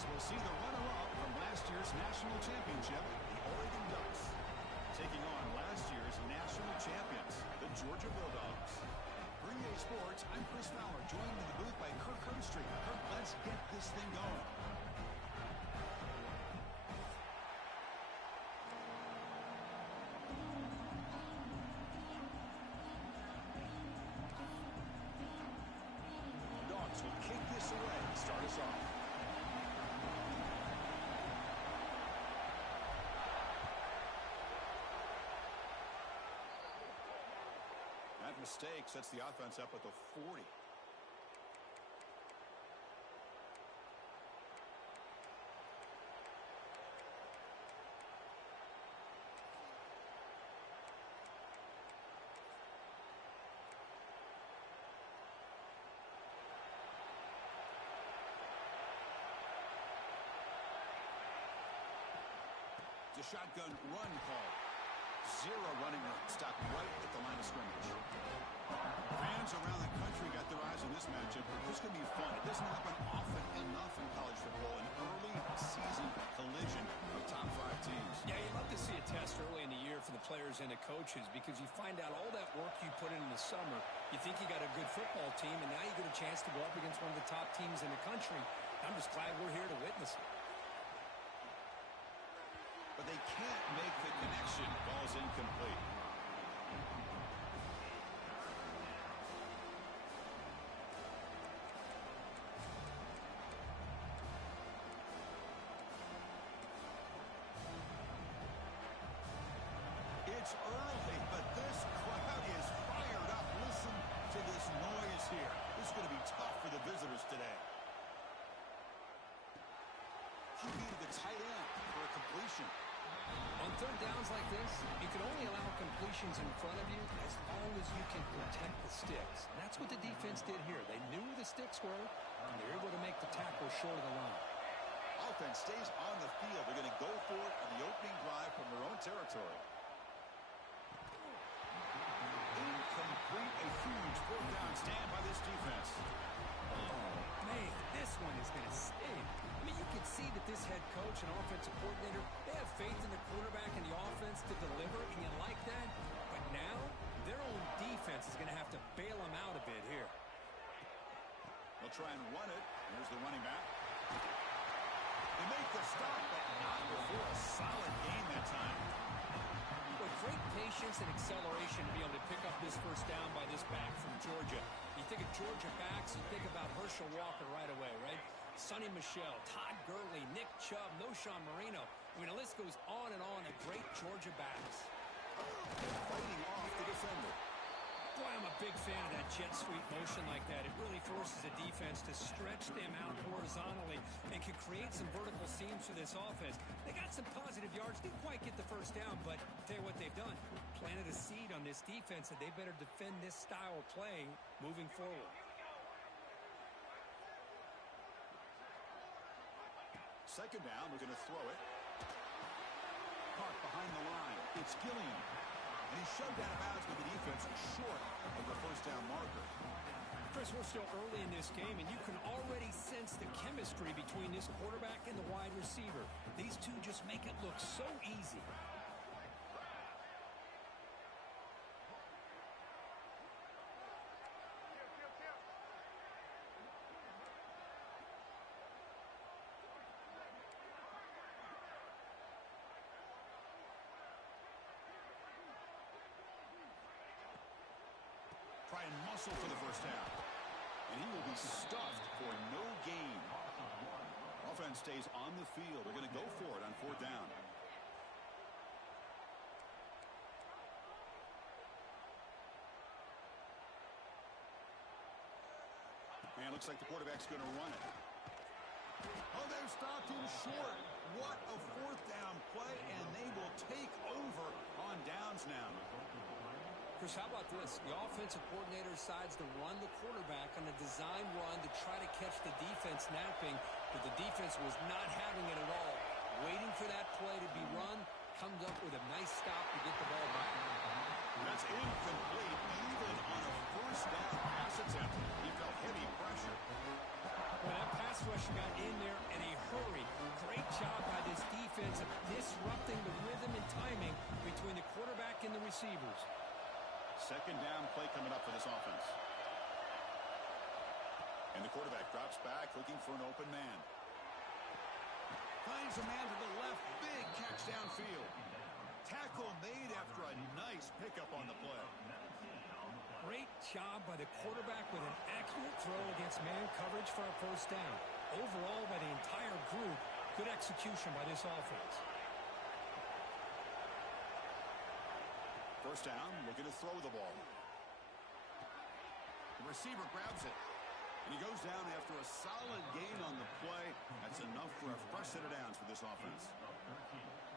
as we'll see the runner-up from last year's national championship, the Oregon Ducks, taking on last year's national champions, the Georgia Bulldogs. For EA Sports, I'm Chris Fowler, joined in the booth by Kirk Herbstreit. Kirk, let's get this thing going. Dogs will kick this away and start us off. That mistake sets the offense up at the 40. The shotgun run call. Zero running room. Stopped right at the line of scrimmage. Fans around the country got their eyes on this matchup. This is going to be fun. It doesn't happen often enough in college football. An early season collision of top 5 teams. Yeah, you love to see a test early in the year for the players and the coaches because you find out all that work you put in the summer. You think you got a good football team, and now you get a chance to go up against one of the top teams in the country. I'm just glad we're here to witness it. But they can't make the connection. Ball's incomplete. It's early, but this crowd is fired up. Listen to this noise here. This is going to be tough for the visitors today. QB to the tight end for a completion. On third downs like this, you can only allow completions in front of you as long as you can protect the sticks. And that's what the defense did here. They knew where the sticks were, and they were able to make the tackle short of the line. Offense stays on the field. They're going to go for it on the opening drive from their own territory. Incomplete, a huge fourth down stand by this defense. Oh, man, this one is going to sting. I mean, you can see that this head coach and offensive coordinator, they have faith in the quarterback and the offense to deliver, and you like that. But now, their own defense is going to have to bail them out a bit here. They'll try and run it. Here's the running back. They make the stop, but not before a solid gain that time. With great patience and acceleration to be able to pick up this first down by this back from Georgia. You think of Georgia backs, you think about Herschel Walker right away, right? Sonny Michel, Todd Gurley, Nick Chubb, Noshawn Marino. I mean, the list goes on and on of great Georgia backs. Fighting off the defender. Boy, I'm a big fan of that jet sweep motion like that. It really forces a defense to stretch them out horizontally and can create some vertical seams for this offense. They got some positive yards. Didn't quite get the first down, but I'll tell you what they've done. Planted a seed on this defense that they better defend this style of play moving forward. Second down, we're going to throw it. Park behind the line. It's Gilliam. And he's shoved out of bounds with the defense short of the first down marker. Chris, we're still early in this game, and you can already sense the chemistry between this quarterback and the wide receiver. These two just make it look so easy. Try and muscle for the first down. And he will be stuffed for no gain. Offense stays on the field. They're going to go for it on fourth down. And it looks like the quarterback's going to run it. Oh, they've stopped him short. What a fourth down play, and they will take over on downs now. Chris, how about this? The offensive coordinator decides to run the quarterback on a design run to try to catch the defense napping, but the defense was not having it at all. Waiting for that play to be run, comes up with a nice stop to get the ball back. That's incomplete, even on a first down pass attempt. He felt heavy pressure. Well, that pass rusher got in there in a hurry job by this defense of disrupting the rhythm and timing between the quarterback and the receivers. Second down play coming up for this offense. And the quarterback drops back looking for an open man. Finds a man to the left. Big catch downfield. Tackle made after a nice pickup on the play. Great job by the quarterback with an accurate throw against man coverage for a first down. Overall, by the entire group, good execution by this offense. First down, looking to throw the ball. The receiver grabs it. And he goes down after a solid gain on the play. That's enough for a fresh set of downs for this offense.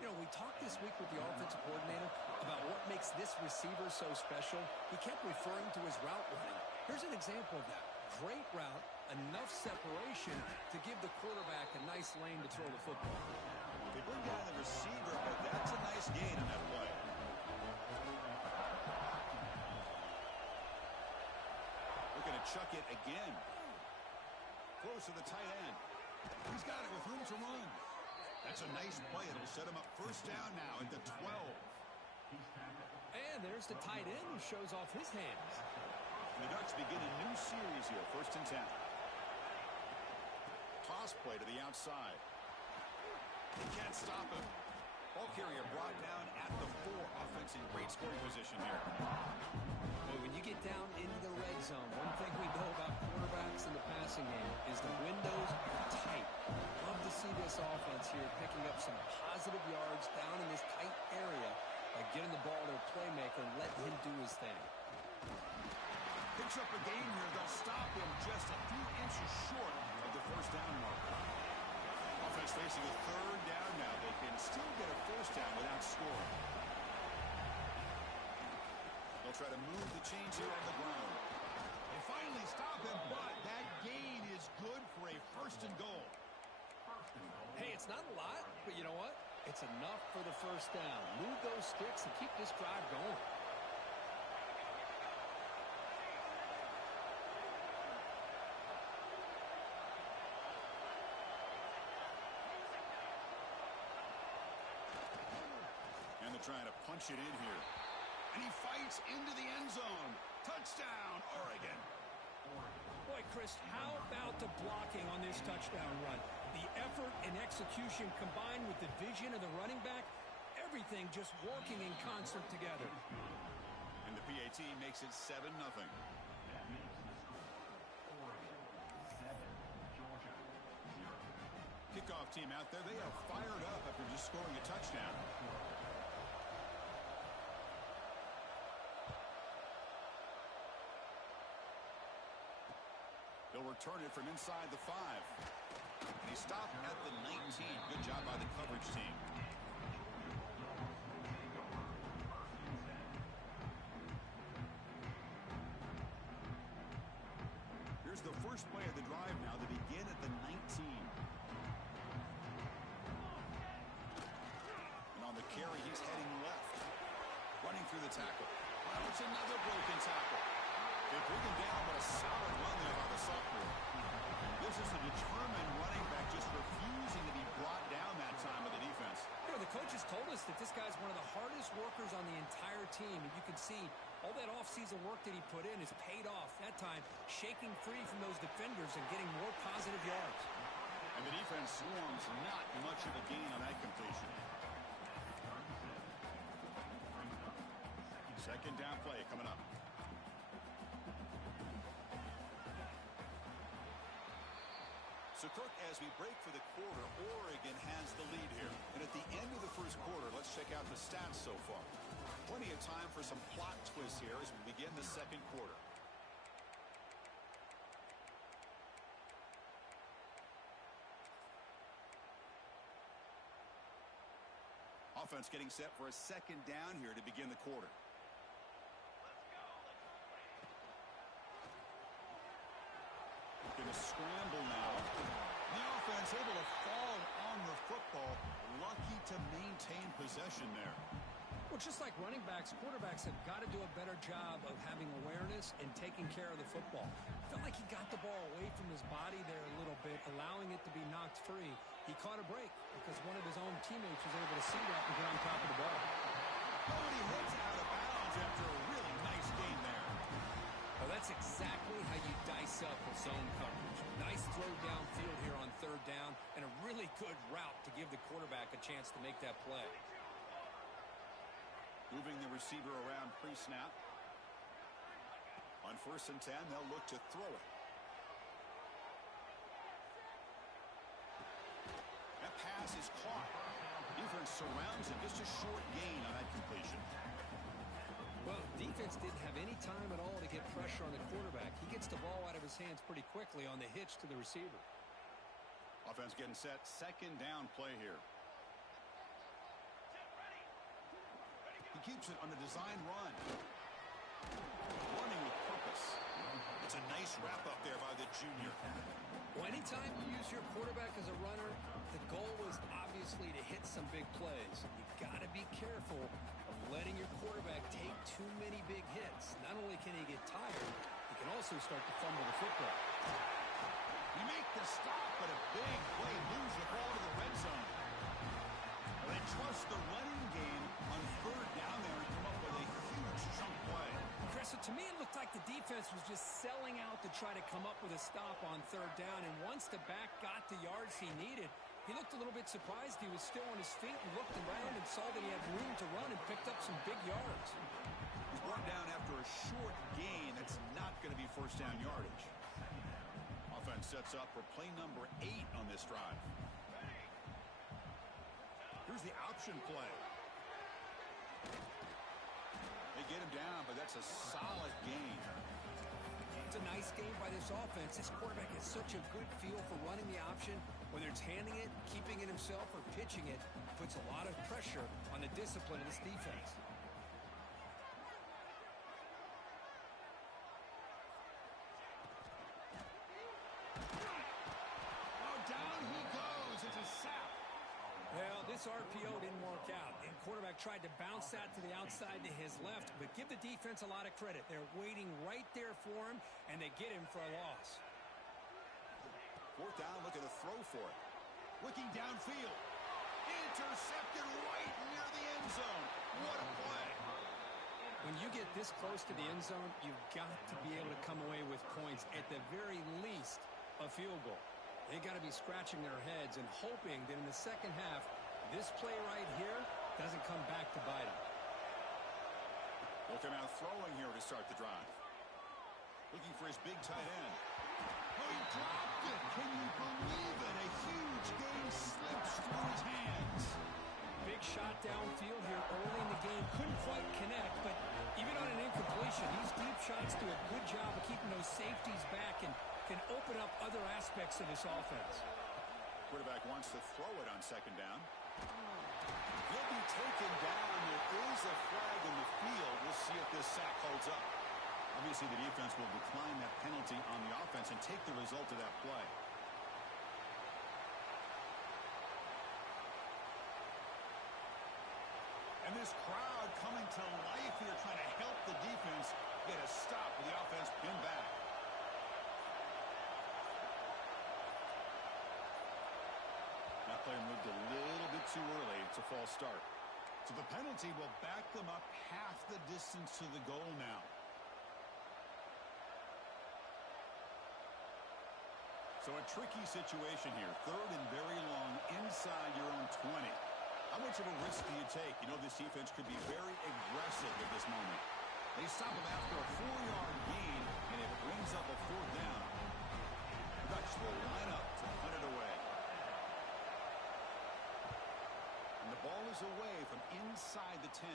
You know, we talked this week with the offensive coordinator about what makes this receiver so special. He kept referring to his route running. Here's an example of that. Great route, enough separation to give the quarterback a nice lane to throw the football. They bring down the receiver, but that's a nice gain on that play. Looking to chuck it again. Close to the tight end. He's got it with room to run. That's a nice play. It'll set him up first down now at the 12. And there's the tight end who shows off his hands. The Ducks begin a new series here, first and 10. Toss play to the outside. He can't stop him. Ball carrier brought down at the 4. Offense in great scoring position here. Well, when you get down into the red zone, one thing we know about quarterbacks in the passing game is the windows are tight. Love to see this offense here picking up some positive yards down in this tight area by getting the ball to a playmaker and letting him do his thing. Picks up a gain here. They'll stop him just a few inches short of the first down mark. Offense facing a third down now. They can still get a first down without scoring. They'll try to move the chains here on the ground. They finally stop him, but that gain is good for a first and goal. Hey, it's not a lot, but you know what? It's enough for the first down. Move those sticks and keep this drive going. And they're trying to punch it in here. And he fights into the end zone. Touchdown, Oregon. Boy, Chris, how about the blocking on this touchdown run? The effort and execution combined with the vision of the running back, everything just working in concert together. And the PAT makes it 7-0. Kickoff team out there, they are fired up after just scoring a touchdown. They'll return it from inside the 5. And he stopped at the 19. Good job by the coverage team. Here's the first play of the drive now. They begin at the 19. And on the carry, he's heading left. Running through the tackle. Oh, it's another broken tackle. They bring him down, but a solid run there by the sophomore. This is a determined running back just refusing to be brought down that time by the defense. You know, the coaches told us that this guy's one of the hardest workers on the entire team, and you can see all that offseason work that he put in has paid off. That time, shaking free from those defenders and getting more positive yards. And the defense swarms not much of a gain on that completion. Second down play coming up. So, Kirk, as we break for the quarter, Oregon has the lead here. And at the end of the first quarter, let's check out the stats so far. Plenty of time for some plot twists here as we begin the second quarter. Offense getting set for a second down here to begin the quarter. Going to scramble now. The offense able to fall on the football. Lucky to maintain possession there. Well, just like running backs, quarterbacks have got to do a better job of having awareness and taking care of the football. Felt like he got the ball away from his body there a little bit, allowing it to be knocked free. He caught a break because one of his own teammates was able to see that and get on top of the ball. Oh, and he hits out of bounds after a really nice game there. Well, that's exactly how you dice up a zone coverage. Nice throw downfield here on third down, and a really good route to give the quarterback a chance to make that play. Moving the receiver around pre-snap. On 1st and 10, they'll look to throw it. That pass is caught. Defense surrounds him. Just a short gain on that completion. Well, defense didn't have any time at all to get pressure on the quarterback. He gets the ball out of his hands pretty quickly on the hitch to the receiver. Offense getting set. 2nd down play here. He keeps it on the design run. Running with purpose. It's a nice wrap-up there by the junior. Well, anytime you use your quarterback as a runner, the goal is obviously to hit some big plays. You've got to be careful of letting your quarterback take too many big hits. Not only can he get tired, he can also start to fumble the football. You make the stop, but a big play moves the ball to the red zone. They trust the running game on 3rd down there and come up with a huge chunk play. Chris, so to me it looked like the defense was just selling out to try to come up with a stop on 3rd down, and once the back got the yards he needed, he looked a little bit surprised. He was still on his feet and looked around and saw that he had room to run and picked up some big yards. He's brought down after a short gain. That's not going to be 1st down yardage. Offense sets up for play number 8 on this drive. Here's the option play. They get him down, but that's a solid gain. It's a nice game by this offense. This quarterback has such a good feel for running the option. Whether it's handing it, keeping it himself, or pitching it, puts a lot of pressure on the discipline of this defense. Oh, down he goes. It's a sack. Well, this RPO didn't work out, and quarterback tried to bounce that to the outside to his left, but give the defense a lot of credit. They're waiting right there for him, and they get him for a loss. 4th down, looking to throw for it. Looking downfield. Intercepted right near the end zone. What a play. When you get this close to the end zone, you've got to be able to come away with points, at the very least, a field goal. They got to be scratching their heads and hoping that in the second half, this play right here doesn't come back to bite them. Looking out throwing here to start the drive. Looking for his big tight end. Oh, he dropped it. Can you believe it? A huge gain slips through his hands. Big shot downfield here early in the game. Couldn't quite connect, but even on an incompletion, these deep shots do a good job of keeping those safeties back and can open up other aspects of this offense. Quarterback wants to throw it on 2nd down. He'll be taken down. There is a flag in the field. We'll see if this sack holds up. Obviously, the defense will decline that penalty on the offense and take the result of that play. And this crowd coming to life here, trying to help the defense get a stop with the offense pinned back. That player moved a little bit too early. It's a false start. So the penalty will back them up half the distance to the goal now. So a tricky situation here. 3rd and very long inside your own 20. How much of a risk do you take? You know this defense could be very aggressive at this moment. They stop him after a 4-yard gain, and it brings up a 4th down. The Dutch will line up to punt it away. And the ball is away from inside the 10.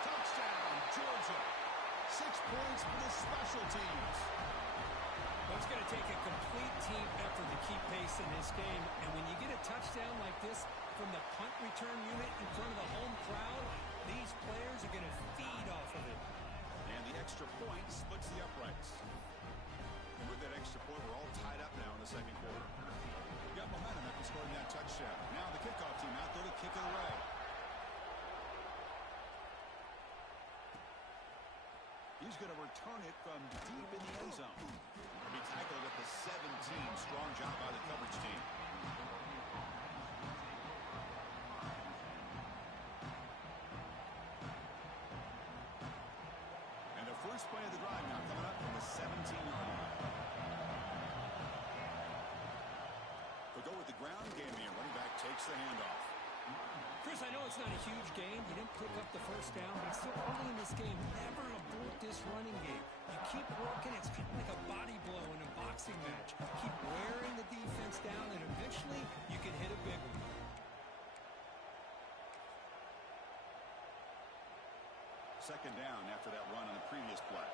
Touchdown, Georgia. 6 points for the special teams. Well, it's going to take a complete team effort to keep pace in this game. And when you get a touchdown like this from the punt return unit in front of the home crowd, these players are going to feed off of it. And the extra point splits the uprights. And with that extra point, we're all tied up now in the second quarter. Got momentum after scoring that touchdown. Now the kickoff team out there to kick it away. He's going to return it from deep in the end zone. He'll be tackled at the 17. Strong job by the coverage team. And the first play of the drive now coming up from the 17-yard line. They'll go with the ground game here. Running back takes the handoff. Chris, I know it's not a huge game. You didn't pick up the first down, but it's still early in this game. Never abort this running game. You keep working. It's kind of like a body blow in a boxing match. Keep wearing the defense down, and eventually you can hit a big one. Second down after that run on the previous play.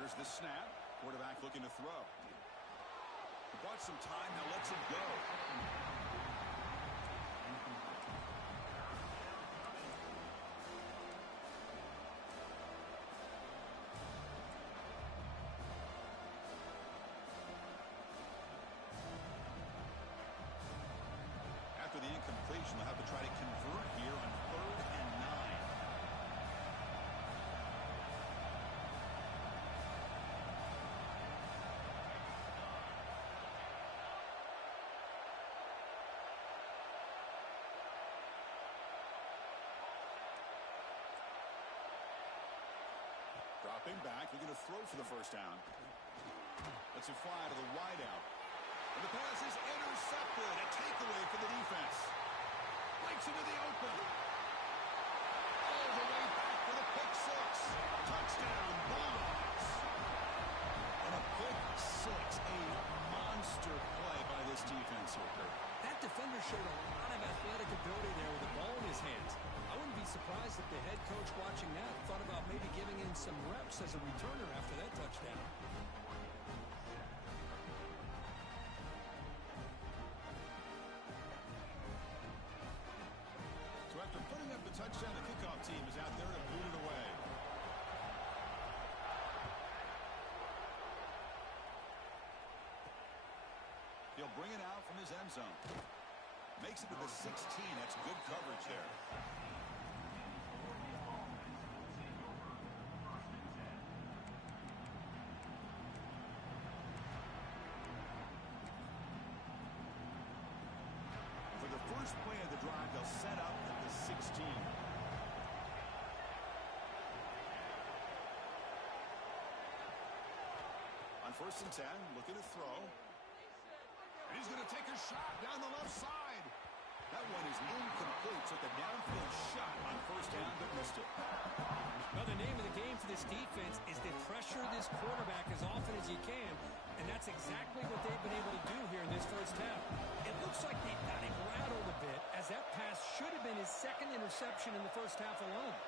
Here's the snap. Quarterback looking to throw. He bought some time, now lets it go. After the incompletion, they'll have to try to convert here on 3rd and 9. Dropping back, looking to throw for the first down. Lets it fly to the wideout. And the pass is intercepted. A takeaway for the defense. Breaks into the open. All the way back for the pick six. Touchdown, Bulldogs. And a pick six. A monster play by this defense here, Kurt. That defender showed a lot of athletic ability there with the ball in his hands. I wouldn't be surprised if the head coach watching that thought about maybe giving in some reps as a returner after that touchdown. So after putting up the touchdown, the kickoff team is out there to boot it away. He'll bring it out from his end zone. Makes it to the 16. That's good coverage there. For the first play of the drive, they'll set up at the 16. On 1st and 10, looking to throw. And he's going to take a shot down the left side. That one is incomplete. Took a downfield shot on 1st down, but missed it. Well, the name of the game for this defense is to pressure this quarterback as often as you can, and that's exactly what they've been able to do here in this first half. It looks like they got him rattled a bit, as that pass should have been his second interception in the first half alone.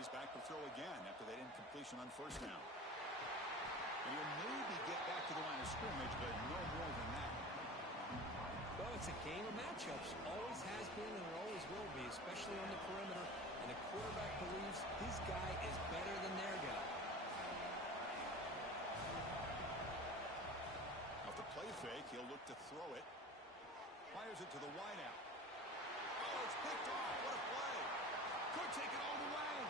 He's back to throw again after that incompletion on 1st down. And he'll maybe get back to the line of scrimmage, but no more than that. Well, it's a game of matchups. Always has been and it always will be, especially on the perimeter. And the quarterback believes his guy is better than their guy. Off the play fake, he'll look to throw it. Fires it to the wideout. Oh, it's picked off. What a play. Could take it all the way.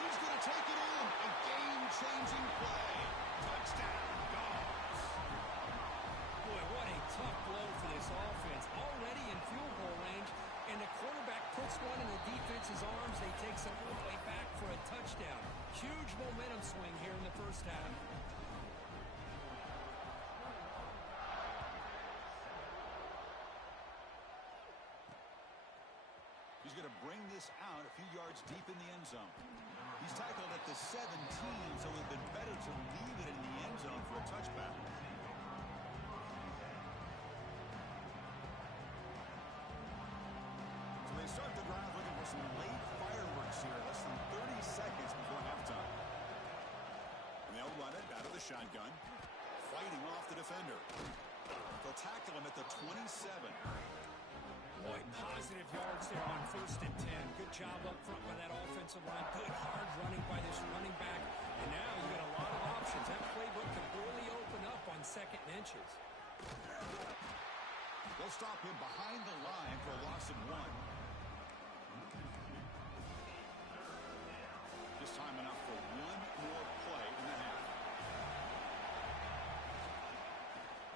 He's going to take it in. A game-changing play. Touchdown, Dogs. Boy, what a tough blow for this offense. Already in field goal range, and the quarterback puts one in the defense's arms. They take it all the way back for a touchdown. Huge momentum swing here in the first half. He's going to bring this out a few yards deep in the end zone. He's tackled at the 17, so it would have been better to leave it in the end zone for a touchback. So they start the drive looking for some late fireworks here. Less than 30 seconds before halftime. the shotgun. Fighting off the defender. They'll tackle him at the 27. Boy, positive yards there on 1st and 10. Good job up front by that offensive line. Good hard running by this running back. And now you got a lot of options. That playbook could really open up on 2nd and inches. They'll stop him behind the line for a loss of 1. This time enough for one more play in the half.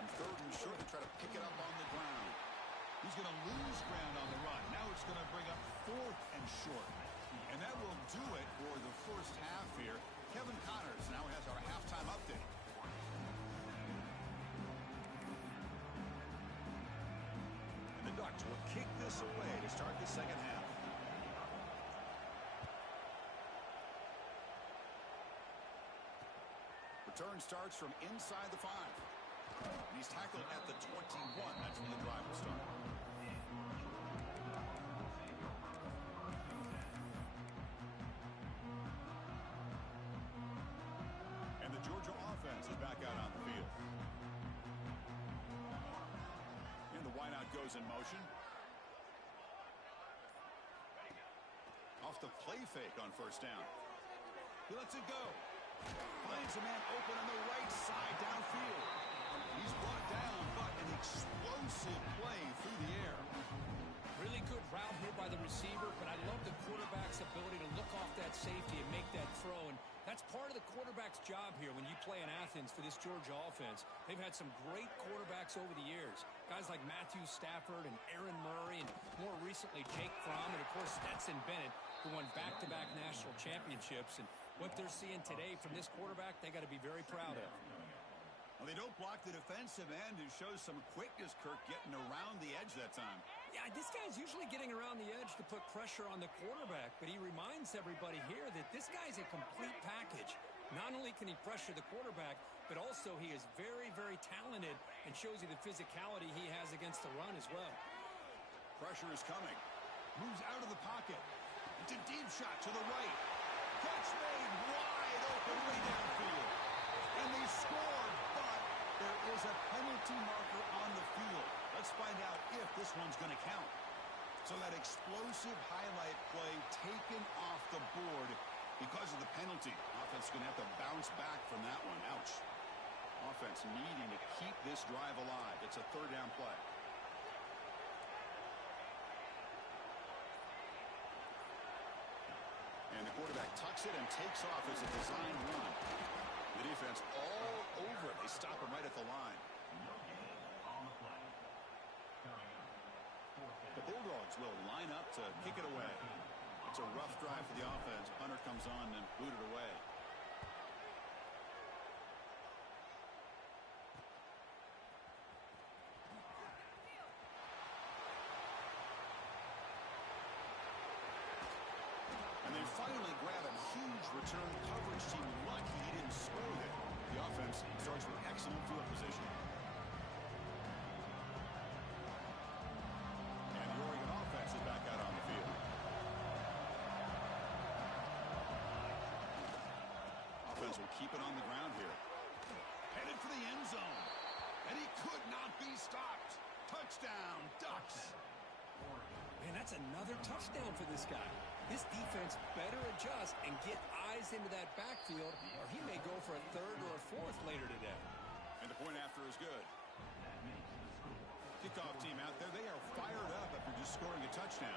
On 3rd and short, they try to pick it up on the ground. He's going to lose ground on the run. Now it's going to bring up 4th and short. And that will do it for the first half here. Kevin Connors now has our halftime update. And the Ducks will kick this away to start the second half. Return starts from inside the 5. And he's tackled at the 21. That's when the drive will start. And the Georgia offense is back out on the field. And the wideout goes in motion. Off the play fake on 1st down. He lets it go. Finds a man open on the right side downfield. He's brought down, but an explosive play through the air. Really good route here by the receiver, but I love the quarterback's ability to look off that safety and make that throw. And that's part of the quarterback's job here when you play in Athens for this Georgia offense. They've had some great quarterbacks over the years. Guys like Matthew Stafford and Aaron Murray, and more recently Jake Fromm, and of course Stetson Bennett, who won back-to-back national championships. And what they're seeing today from this quarterback, they got to be very proud of. Well, they don't block the defensive end, who shows some quickness, Kirk, getting around the edge that time. Yeah, this guy's usually getting around the edge to put pressure on the quarterback, but he reminds everybody here that this guy's a complete package. Not only can he pressure the quarterback, but also he is very, very talented and shows you the physicality he has against the run as well. Pressure is coming. Moves out of the pocket. It's a deep shot to the right. Catch made wide open way downfield. And they scored, but there is a penalty marker on the field. Let's find out if this one's going to count. So that explosive highlight play taken off the board because of the penalty. Offense is going to have to bounce back from that one. Ouch. Offense needing to keep this drive alive. It's a 3rd down play. And the quarterback tucks it and takes off as a designed run. The defense all over it. They stop him right at the line. The Bulldogs will line up to kick it away. It's a rough drive for the offense. Punter comes on and booted away. And they finally grab a huge return coverage team. Lucky he didn't score there. The offense starts with excellent field position. And the Oregon offense is back out on the field. Offense will keep it on the ground here. Headed for the end zone. And he could not be stopped. Touchdown, Ducks. Man, that's another touchdown for this guy. This defense better adjust and get eyes into that backfield, or he may go for a 3rd or a 4th later today. And the point after is good. Kickoff team out there, they are fired up after just scoring a touchdown.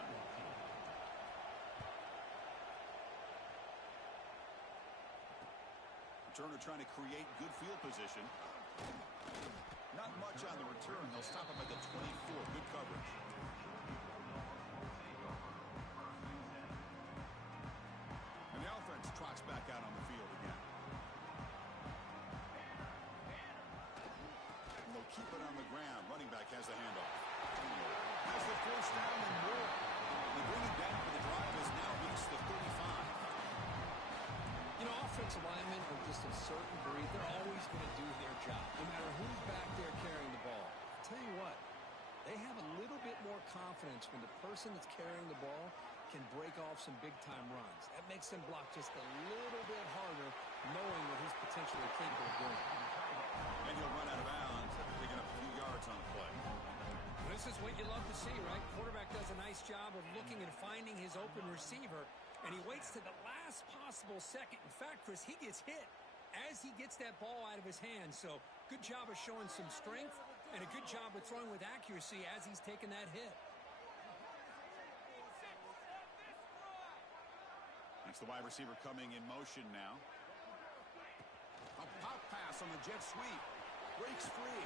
Returner trying to create good field position. Not much on the return. They'll stop him at the 24. Good coverage. And the offense trots back out on the field again. And they'll keep it on the ground. Running back has the handoff. Has the 1st down and more. They bring it down for the drive has now reached the 35. You know, offensive linemen are just a certain breed. They're always going to do their job, no matter who's back there carrying the ball. I'll tell you what, they have a little bit more confidence when the person that's carrying the ball can can break off some big-time runs. That makes them block just a little bit harder, knowing what he's potentially capable of doing. And he'll run out of bounds after picking up a few yards on the play. This is what you love to see, right? Quarterback does a nice job of looking and finding his open receiver, and he waits to the last possible second. In fact, Chris, he gets hit as he gets that ball out of his hands. So good job of showing some strength and a good job of throwing with accuracy as he's taking that hit. That's the wide receiver coming in motion now. A pop pass on the jet sweep. Breaks free.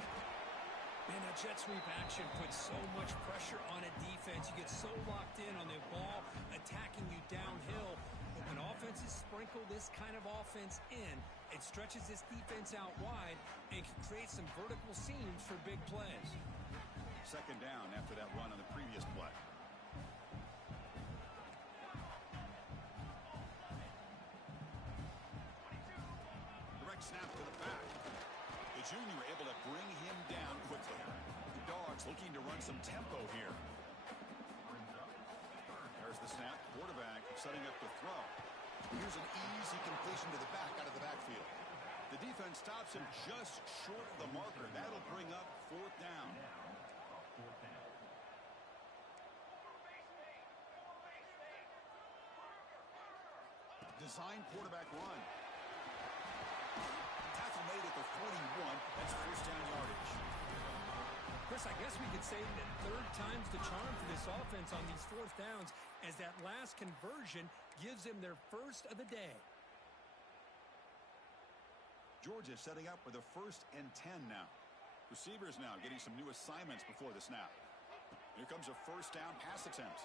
Man, that jet sweep action puts so much pressure on a defense. You get so locked in on the ball attacking you downhill. But when offenses sprinkle this kind of offense in, it stretches this defense out wide and can create some vertical seams for big plays. Second down after that run on the previous play. Direct snap to the back. The junior able to bring him down quickly. The Dogs looking to run some tempo here. There's the snap. Quarterback setting up the throw. Here's an easy completion to the back out of the backfield. The defense stops him just short of the marker. That'll bring up fourth down. Design quarterback run. Tackle made at the 41. That's first down yardage. Chris, I guess we could say that third time's the charm for this offense on these fourth downs, as that last conversion gives them their first of the day. Georgia setting up with a 1st and 10 now. Receivers now getting some new assignments before the snap. Here comes a first down pass attempt.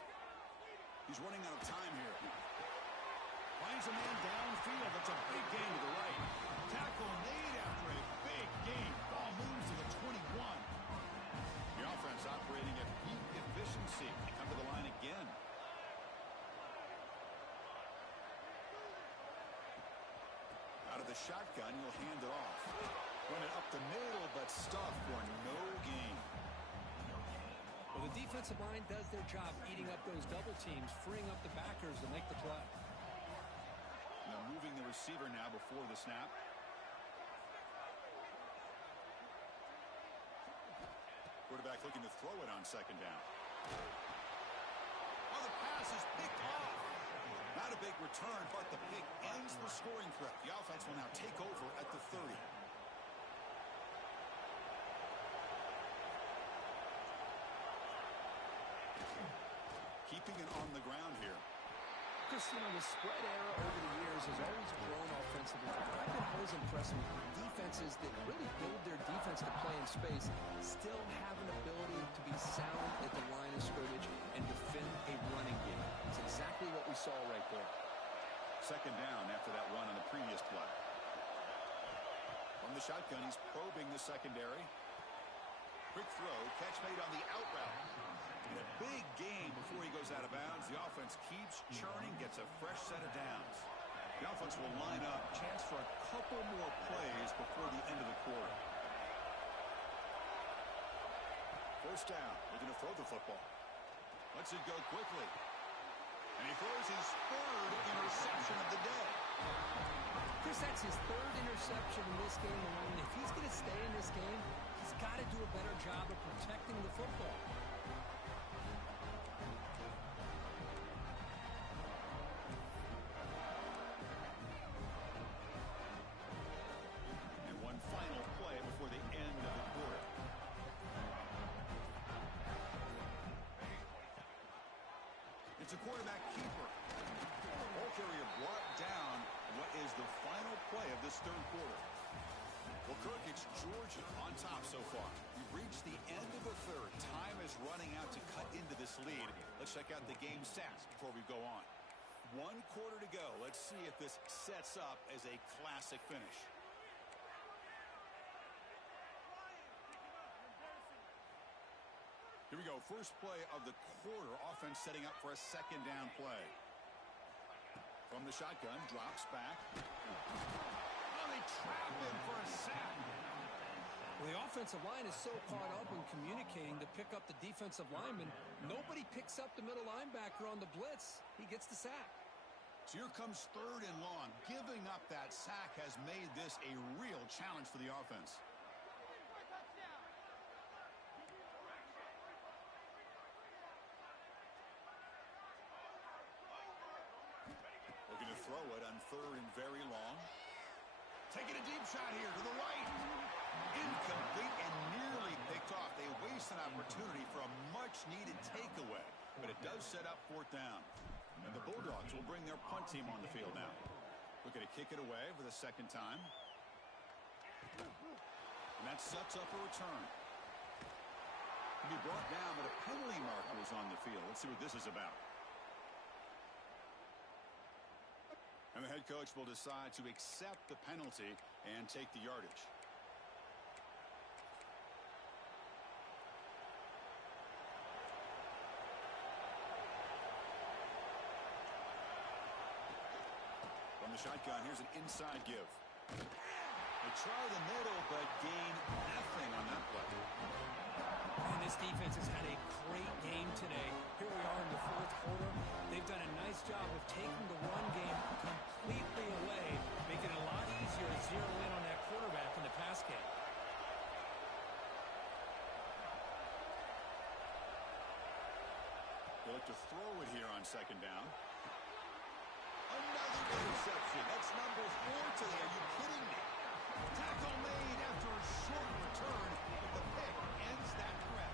He's running out of time here. Finds a man downfield. That's a big gain to the right. Tackle made after a big gain. Ball moves to the 21. The offense operating at peak efficiency. They come to the line again. Out of the shotgun, he'll hand it off. Run it up the middle, but stuffed for no gain. Well, the defensive line does their job eating up those double teams, freeing up the backers to make the play. Now moving the receiver now before the snap. Quarterback looking to throw it on second down. Oh, the pass is picked off. Not a big return, but the pick ends the scoring threat. The offense will now take over at the 30. Keeping it on the ground here. Chris, you know, the spread era over the years has always grown offensively. I've been always impressed with defenses that really build their defense to play in space, still have an ability to be sound at the line of scrimmage and defend a running game. It's exactly what we saw right there. Second down after that run on the previous play. From the shotgun, he's probing the secondary. Quick throw, catch made on the out route. And a big gain before he goes out of bounds. The offense keeps churning, gets a fresh set of downs. The offense will line up, chance for a couple more plays before the end of the quarter. First down, looking to throw the football. Lets it go quickly. And he throws his third interception of the day. Chris, that's his third interception in this game alone. If he's going to stay in this game, he's got to do a better job of protecting the football. And one final play before the end of the quarter. It's a quarterback keeper. Ball carrier brought down. What is the final play of this third quarter? Well, Kirk, it's Georgia on top so far. We've reached the end of the third. Time is running out to cut into this lead. Let's check out the game stats before we go on. 1 quarter to go. Let's see if this sets up as a classic finish. Here we go. First play of the quarter. Offense setting up for a second down play. From the shotgun, drops back. Oh, they trap him for a sack. Well, the offensive line is so caught up in communicating to pick up the defensive lineman Nobody picks up the middle linebacker on the blitz. He gets the sack. So here comes 3rd and long. Giving up that sack has made this a real challenge for the offense. Looking to throw it on 3rd and very long. Taking a deep shot here to the right. Incomplete and nearly picked off. They waste an opportunity for a much-needed takeaway. But it does set up 4th down. And the Bulldogs will bring their punt team on the field now. Looking to kick it away for the 2nd time. And that sets up a return. Can be brought down, but a penalty marker is on the field. Let's see what this is about. And the head coach will decide to accept the penalty and take the yardage. From the shotgun, here's an inside give. They try the middle, but gain nothing on that play. And this defense has had a great game today. Here we are in the 4th quarter. They've done a nice job of taking the run game completely away, making it a lot easier to zero in on that quarterback in the pass game. They look to throw it here on 2nd down. Another interception. That's number 4 today. Are you kidding me? Tackle made after a short return, but the pick ends that threat.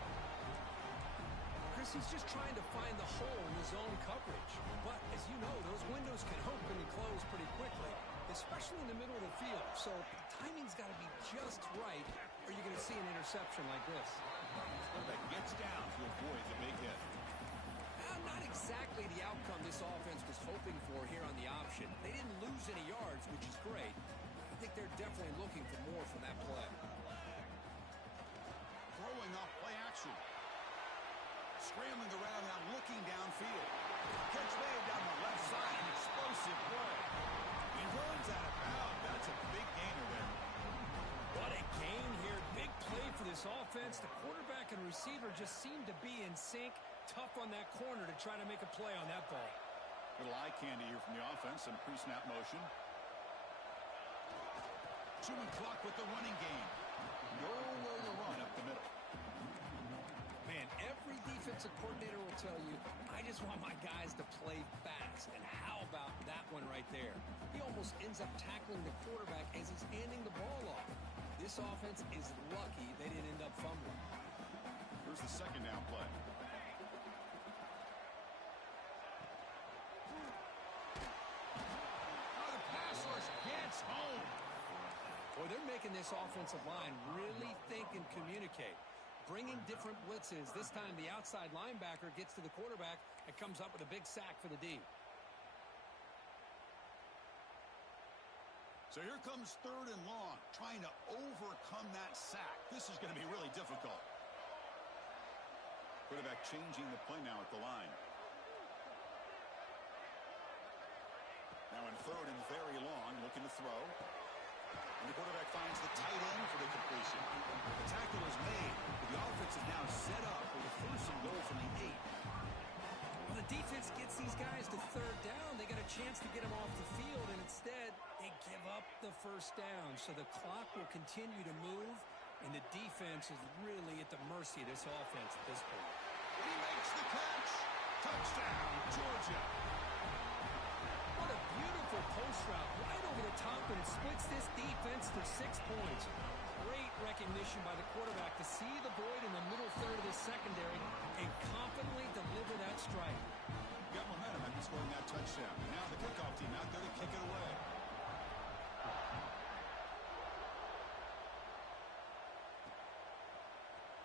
Chris, he's just trying to find the hole in his zone coverage. But, as you know, those windows can open and close pretty quickly, especially in the middle of the field. So the timing's got to be just right, or you're going to see an interception like this. That gets down to avoid the big hit. Not exactly the outcome this offense was hoping for here on the option. They didn't lose any yards, which is great. I think they're definitely looking for more from that play. Throwing off play action. Scrambling around now, looking downfield. Catch made down the left side. An explosive play. He runs out of bounds. That's a big gainer there. What a gain here. Big play for this offense. The quarterback and receiver just seem to be in sync. Tough on that corner to try to make a play on that ball. Little eye candy here from the offense. Some pre-snap motion. Chewing clock with the running game. Nowhere to run up the middle. Man, every defensive coordinator will tell you, I just want my guys to play fast. And how about that one right there? He almost ends up tackling the quarterback as he's handing the ball off. This offense is lucky they didn't end up fumbling. Here's the 2nd down play. Home. Well, they're making this offensive line really think and communicate. Bringing different blitzes. This time the outside linebacker gets to the quarterback and comes up with a big sack for the D. So here comes 3rd and long. Trying to overcome that sack. This is going to be really difficult. Quarterback changing the play now at the line. Now in 3rd and very long, looking to throw. And the quarterback finds the tight end for the completion. The tackle is made, but the offense is now set up with a 1st and goal from the 8. Well, the defense gets these guys to 3rd down. They got a chance to get them off the field, and instead they give up the 1st down. So the clock will continue to move, and the defense is really at the mercy of this offense at this point. He makes the catch. Touchdown, Georgia. What a beautiful post route right over the top, and it splits this defense for 6 points. Great recognition by the quarterback to see the void in the middle 3rd of the secondary and confidently deliver that strike. Got momentum after scoring that touchdown. Now the kickoff team out there to kick it away.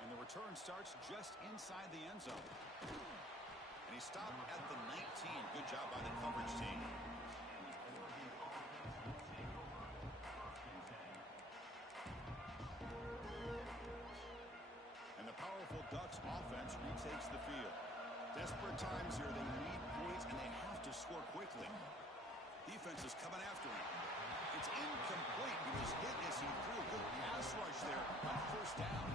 And the return starts just inside the end zone. And he stopped at the 19. Good job by the coverage team. And the powerful Ducks offense retakes the field. Desperate times here. They need points, and they have to score quickly. Defense is coming after him. It's incomplete. He was hit as he threw a good pass rush there on 1st down.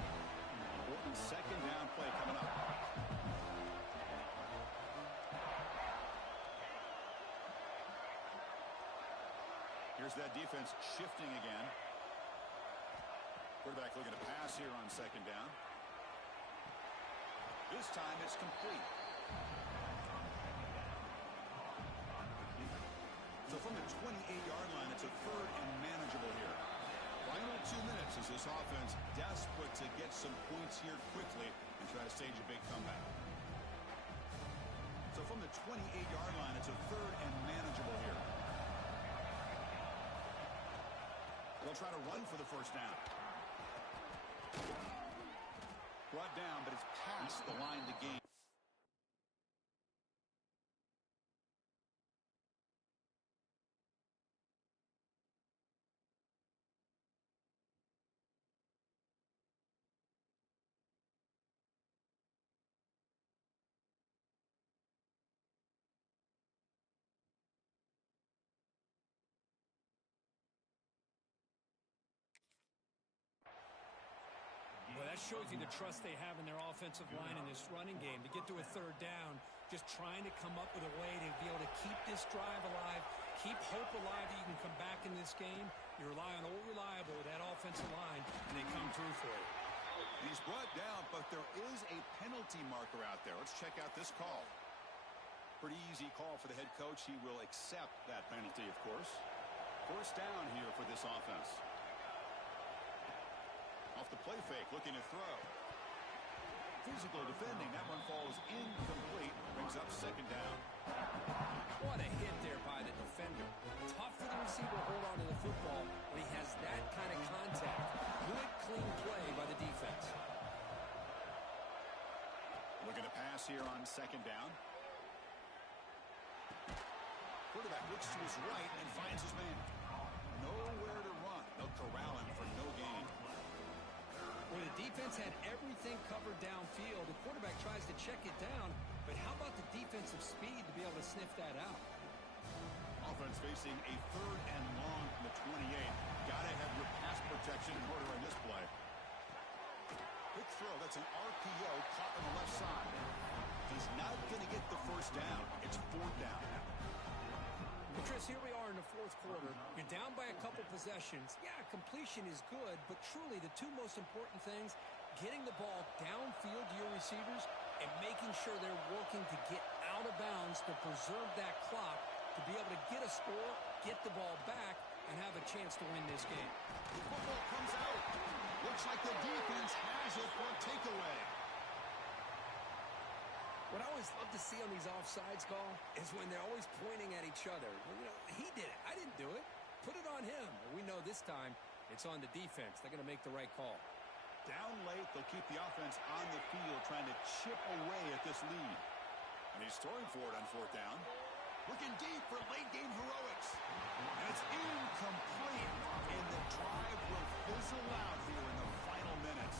Important 2nd down play coming up. Here's that defense shifting again. Quarterback looking to pass here on second down. This time it's complete. So from the 28-yard line, it's a third and manageable here. Final 2 minutes as this offense desperate to get some points here quickly and try to stage a big comeback. So from the 28-yard line, it's a third and manageable here. They'll try to run for the first down. Brought down, but it's past the line to gain. Well, that shows you the trust they have in their offensive line in this running game. To get to a third down, just trying to come up with a way to be able to keep this drive alive, keep hope alive that you can come back in this game. You rely on Old Reliable with that offensive line, and they come through for you. He's brought down, but there is a penalty marker out there. Let's check out this call. Pretty easy call for the head coach. He will accept that penalty, of course. First down here for this offense. Off the play fake, looking to throw. Physical defending. That one falls incomplete. Brings up second down. What a hit there by the defender. Tough for the receiver to hold on to the football when he has that kind of contact. Good, clean play by the defense. Looking to pass here on second down. Quarterback looks to his right and finds his man. Nowhere to run. They'll corral him for no gain. Well, the defense had everything covered downfield. The quarterback tries to check it down, but how about the defensive speed to be able to sniff that out? Offense facing a third and long from the 28. Got to have your pass protection in order on this play. Quick throw. That's an RPO caught on the left side. He's not going to get the first down. It's fourth down. Well, Chris, here we are in the fourth quarter. You're down by a couple possessions. Yeah, completion is good, but truly the two most important things, getting the ball downfield to your receivers and making sure they're working to get out of bounds to preserve that clock to be able to get a score, get the ball back, and have a chance to win this game. Football comes out. Looks like the defense has it for a takeaway. What I always love to see on these offsides call is when they're always pointing at each other. Well, you know, he did it. I didn't do it. Put it on him. We know this time it's on the defense. They're going to make the right call. Down late, they'll keep the offense on the field trying to chip away at this lead. And he's throwing for it on fourth down. Looking deep for late-game heroics. And it's incomplete. And the drive will fizzle out here in the final minutes.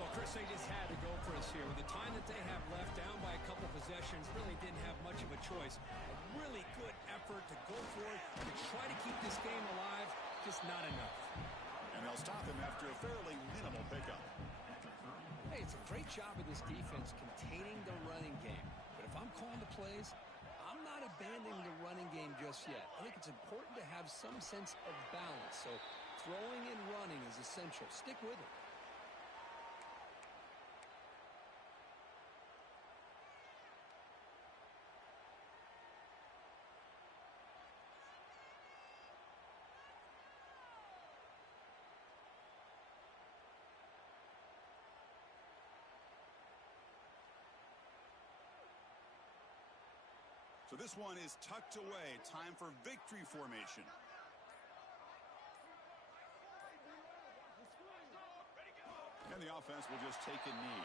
Well, Chris, they just had to go for us here. With the time that they have left, down by a couple possessions, really didn't have much of a choice. A really good effort to go for it, to try to keep this game alive, just not enough. And they'll stop him after a fairly minimal pickup. Hey, it's a great job of this defense containing the running game. But if I'm calling the plays, I'm not abandoning the running game just yet. I think it's important to have some sense of balance. So throwing and running is essential. Stick with it. So this one is tucked away. Time for victory formation. And the offense will just take a knee.